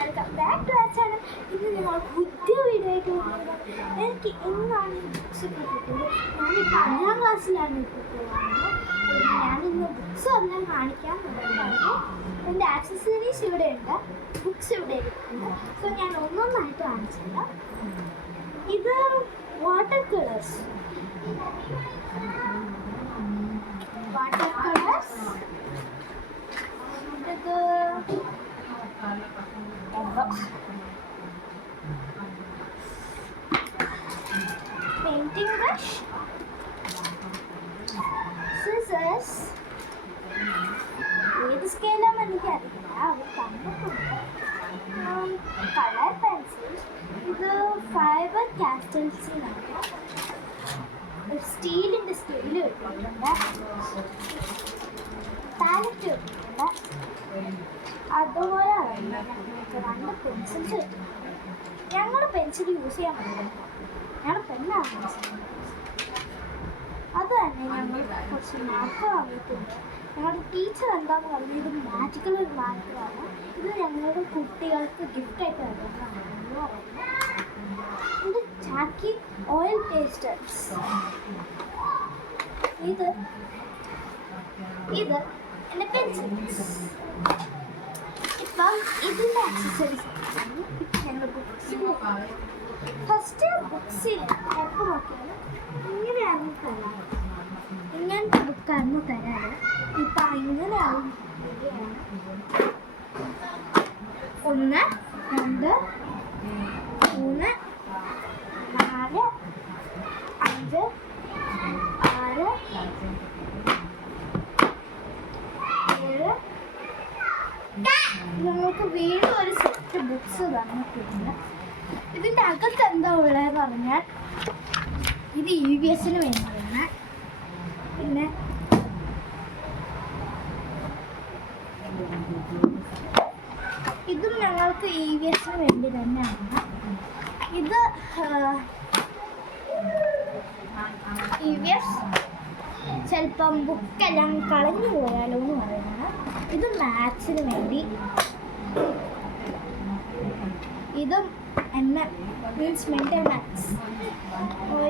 Welcome back to our channel. ഇന്ന് ഞങ്ങൾ പുതിയ വീഡിയോ ആയിട്ട് പോകുന്നത്. എനിക്ക് ഇന്നാണ് ഈ ബുക്സ് ഒക്കെ കിട്ടുന്നത്. ഞാനിപ്പോൾ 5ാം ക്ലാസ്സിലാണ് ഇപ്പോൾ പോകുന്നത്. ഞാനിന്ന് ബുക്സ് എല്ലാം കാണിക്കാൻ പോകുന്നതാണ്. എൻ്റെ ആക്സസറീസ് ഇവിടെ ഉണ്ട്, ബുക്സ് ഇവിടെ ഇരിക്കുന്നു. സോ ഞാൻ ഒന്നൊന്നായിട്ട് കാണിച്ചില്ല. ഇത് വാട്ടർ കളേഴ്സ്, ഇത് painting brush, scissors, ഏത് സ്കെയിലാണെന്ന് എനിക്കറിയില്ല, അവർ തന്നിട്ടുണ്ട്. കളർ പെൻസിൽസ്, ഇത് ഫൈബർ കാസ്റ്റൽസിനാണ്. ഒരു സ്റ്റീലിൻ്റെ സ്കെയിൽ കിട്ടിയിട്ടുണ്ട്, പാലറ്റ് കിട്ടിയിട്ടുണ്ട്. അതുപോലെ ഞങ്ങൾക്ക് 2 പെൻസിൽസ് കിട്ടുന്നുണ്ട്. ഞങ്ങൾ പെൻസിൽ യൂസ് ചെയ്യാൻ പറ്റില്ല, ഞങ്ങൾ പെണ്ണാണ് യൂസ് ചെയ്യുന്നത്. അത് തന്നെ ഞങ്ങൾ കുറച്ച് മാർക്ക് വാങ്ങിയിട്ടുണ്ട്. ഞങ്ങളുടെ ടീച്ചർ എന്താന്ന് പറഞ്ഞാൽ ഇത് മാജിക്കൽ ഒരു മാർക്കറാണ്, ഇത് ഞങ്ങളുടെ കുട്ടികൾക്ക് ഗിഫ്റ്റായിട്ട് നൽകുന്നതാണ്. ഇത് ചാക്കി ഓയിൽ പേസ്റ്റൽസ്, ഇത് എൻ്റെ പെൻസിൽസ്. ഇപ്പം ഇതിൻ്റെ ആക്സസറീസ് ഞങ്ങൾ ബുക്സിൽ ഫസ്റ്റ് ബുക്സിൽ എപ്പോൾ നോക്കിയാലും ഇങ്ങനെയാണ് തരാറ്, ഇങ്ങനത്തെ ബുക്കായിരുന്നു തരാറ്. ഇപ്പം ഇങ്ങനെയാണ് 1 2 3 4 5 6 7. നമുക്ക് വീണ്ടും ഒരു സെറ്റ് ബുക്സ് തന്നിട്ടുണ്ട്. ഇതിൻ്റെ അകത്ത് എന്താ ഉള്ളതെന്ന് പറഞ്ഞാൽ ഇത് EVS വേണ്ടിയാണ്. പിന്നെ ഇതും ഞങ്ങൾക്ക് EVS വേണ്ടി തന്നെയാണ്. ഇത് EVS ചിലപ്പം ബുക്കെല്ലാം കളഞ്ഞു പോയാലോ എന്ന് പറയുന്നത്. ഇത് മാത്സിന് വേണ്ടി, ഇതും മീൻസ് മെൻ്റൽ മാത്സ്.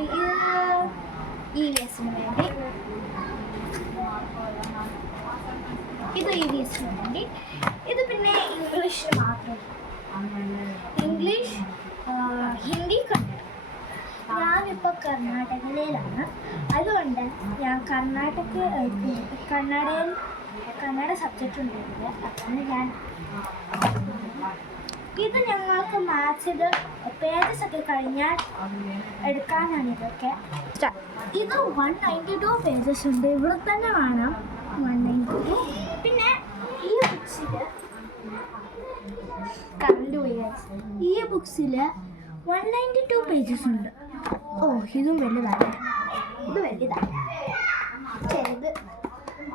ഇത് EVSന് വേണ്ടി, ഇത് EVSന് വേണ്ടി. ഇത് പിന്നെ ഇംഗ്ലീഷിന് മാത്രം, ഇംഗ്ലീഷ്, ഹിന്ദി, കന്നഡ. ഞാനിപ്പോൾ കർണാടകയിലാണ്, അതുകൊണ്ട് ഞാൻ കന്നഡ സബ്ജക്റ്റ് ഉണ്ടായില്ല. അതാണ് ഞാൻ ഇത് ഞങ്ങൾക്ക് മാത്സിൽ പേജസ് ഒക്കെ കഴിഞ്ഞാൽ എടുക്കാനാണ് ഇതൊക്കെ. ഇത് 192 പേജസ് ഉണ്ട്, ഇവിടെ തന്നെ കാണാം 192. പിന്നെ ഈ ബുക്സിൽ ഈ ബുക്സിൽ 192 പേജസ് ഉണ്ട്. ഓ, ഇതും വലുതാണ്, ഇത് വലുതാണ്.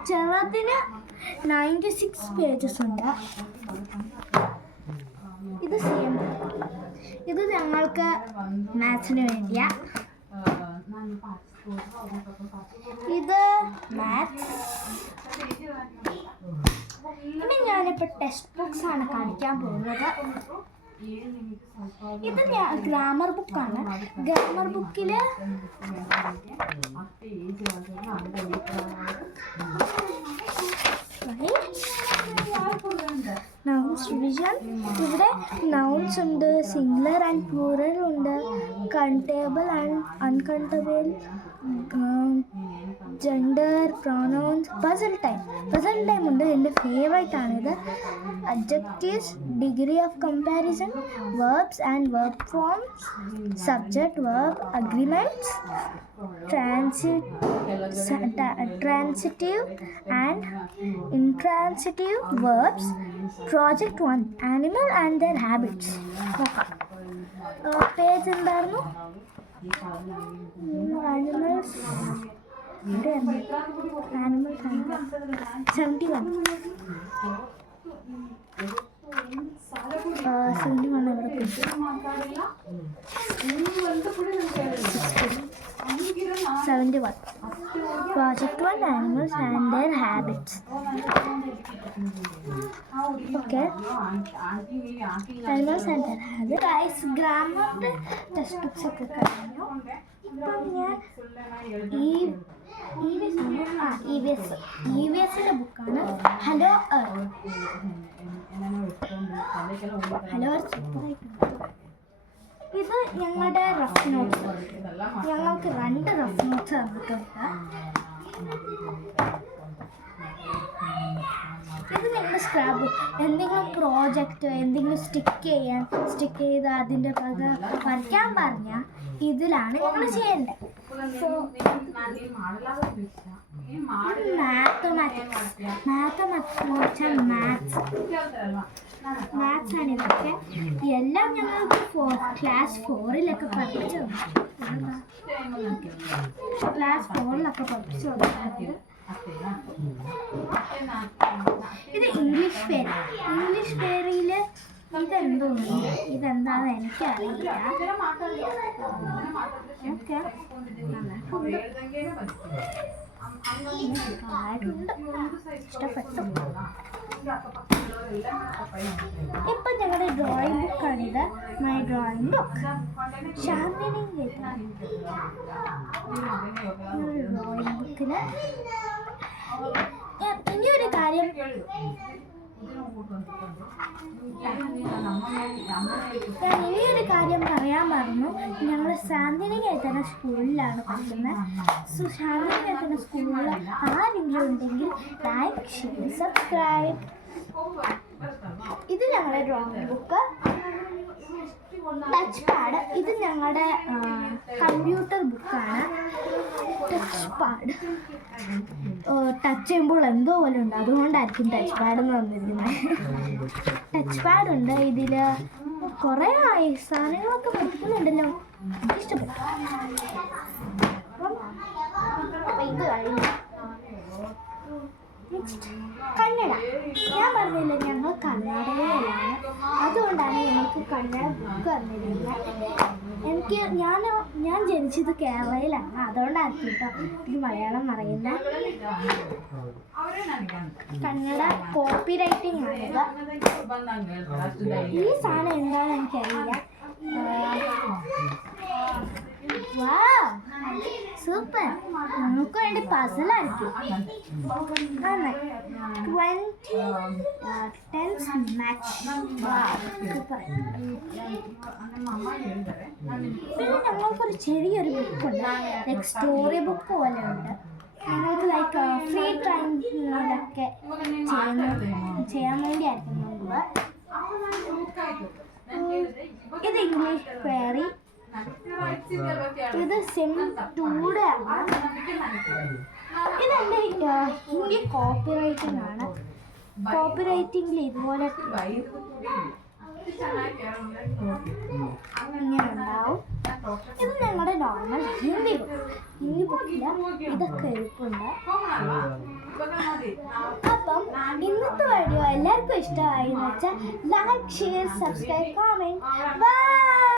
ചെറുതിന് 96 പേജസ് ഉണ്ട്. ഇത് CM, ഇത് ഞങ്ങൾക്ക് മാത്സിന് വേണ്ടിയാ. ഇത് മാത്സ്. പിന്നെ ഞാനിപ്പോൾ ടെക്സ്റ്റ് ബുക്സ് ആണ് കാണിക്കാൻ പോകുന്നത്. ഇത് ഗ്രാമർ ബുക്കാണ്. ഗ്രാമർ ബുക്കിൽ നൗൺസ് റിവിഷൻ. ഇവിടെ നൗൺസ് ഉണ്ട്, സിംഗുലർ ആൻഡ് പ്ലൂറൽ ഉണ്ട്, countable and uncountable, gender, pronouns, puzzle time ഉണ്ട്. എൻ്റെ ഫേവറേറ്റ് ആണിത്. Adjectives, degree of comparison, verbs and verb forms, subject, verb, agreements, transitive and intransitive verbs. Project 1, animal and their habits. നോക്കാം, page എന്തായിരുന്നു? Animals animals 71 അവിടെ പോയി 71 Project 1 Animals and their habits. Okay. Animals and their habits. Guys, grammar textbooks ഒക്കെ കഴിഞ്ഞു. ഇപ്പം ഞാൻ EVSന്റെ ബുക്കാണ് hello earth. Hello earth സൂപ്പറായിട്ടുണ്ട്. ഇത് ഞങ്ങളുടെ റഫ് നോട്ട്സ്. ഞങ്ങൾക്ക് 2 റഫ് നോട്ട്സ് തന്നിട്ടുണ്ട്. ഇത് ഞങ്ങളുടെ സ്ക്രാപ്പ് ബുക്ക്. എന്തെങ്കിലും പ്രോജക്റ്റ് എന്തെങ്കിലും സ്റ്റിക്ക് ചെയ്ത് അതിൻ്റെ വരയ്ക്കാൻ പറഞ്ഞാൽ ഇതിലാണ് ഞങ്ങൾ ചെയ്യേണ്ടത്. സോ മാത്തമാറ്റിക്സ് എന്ന് വെച്ചാൽ മാത്സ് ആണ് ഇതൊക്കെ. എല്ലാം ഞങ്ങൾക്ക് ക്ലാസ് 4-ലൊക്കെ പഠിപ്പിച്ചു തന്നു. ക്ലാസ് 4-ലൊക്കെ പഠിപ്പിച്ചു തന്നത്. ഇത് ഇംഗ്ലീഷ് ഫെയറിയിൽ ഇതെന്താണെന്ന് എനിക്കറിയില്ല. ഓക്കെ, ഇഷ്ടപ്പെട്ടു. ഇപ്പം ഞങ്ങളുടെ ഡ്രോയിങ് ബുക്കാണിത്. My drawing book. Shantini drawing ബുക്കിന് ഇനിയൊരു കാര്യം പറയാൻ പറഞ്ഞു. ഞങ്ങൾ ശാന്തിനികേതന സ്കൂളിലാണ് പഠിക്കുന്നത്. സോ ശാന്തിനികേതന സ്കൂളിൽ ആരെങ്കിലും ഉണ്ടെങ്കിൽ ലൈക്ക്, ഷെയർ, സബ്സ്ക്രൈബ്. ഇത് ഞങ്ങളുടെ ഡ്രോയിങ് ബുക്ക്. Touch pad. ഇത് ഞങ്ങളുടെ കമ്പ്യൂട്ടർ ബുക്കാണ്. ടച്ച് പാഡ് ടച്ച് ചെയ്യുമ്പോൾ എന്തോ പോലെ ഉണ്ട്, അതുകൊണ്ടായിരിക്കും ടച്ച് പാഡ് എന്ന് വന്നിരിക്കുന്നത്. ടച്ച് പാഡ് ഉണ്ട്. ഇതിൽ കുറേ സാധനങ്ങളൊക്കെ പഠിക്കുന്നുണ്ടല്ലോ, എനിക്കിഷ്ടപ്പെട്ടു. അപ്പം ഇത് കഴിഞ്ഞു. നെക്സ്റ്റ് കന്നഡ. ഞാൻ പറഞ്ഞില്ല ഞങ്ങൾ കന്നഡയിലാണ്, അതുകൊണ്ടാണ് ഞങ്ങൾക്ക് കന്നഡ ബുക്ക് തന്നിരുന്നത്. ഞാൻ ജനിച്ചത് കേരളയിലാണ്, അതുകൊണ്ടായിരിക്കും കേട്ടോ എനിക്ക് മലയാളം അറിയുന്നത്. കന്നഡ കോപ്പി റൈറ്റിംഗ് ആണിത്. ഈ സാധനം എന്താണെന്ന് എനിക്കറിയില്ല. സൂപ്പർ. നമുക്ക് വേണ്ടി പസിലായിരിക്കും. 20 tens match. സൂപ്പർ. പിന്നെ ഞങ്ങൾക്കൊരു ചെറിയൊരു ബുക്കുണ്ട്, ലൈക്ക് സ്റ്റോറി ബുക്ക് പോലെ ഉണ്ട്. ഞങ്ങൾക്ക് ലൈക്ക് ഫ്രീ ടൈമിലൊക്കെ ചെയ്യാൻ വേണ്ടിയായിരിക്കും നമ്മൾ. ഇത് ഇംഗ്ലീഷ് ഫെയറി. ഇത് സെം 2-ടെ ആണ്. ഇതെൻ്റെ ഹിന്ദി കോപ്പി റൈറ്റിംഗ് ആണ്. കോപ്പി റൈറ്റിംഗിൽ ഇതുപോലെ ഇങ്ങനെ ഉണ്ടാവും. ഇത് ഞങ്ങളുടെ നോർമൽ ഹിന്ദി ബുക്ക്. ഹിന്ദി ബുക്കിൽ ഇതൊക്കെ എഴുപ്പുണ്ട്. അപ്പം ഇന്നത്തെ വീഡിയോ എല്ലാവർക്കും ഇഷ്ടമായി എന്ന് വെച്ചാൽ like, share, subscribe, comment. By.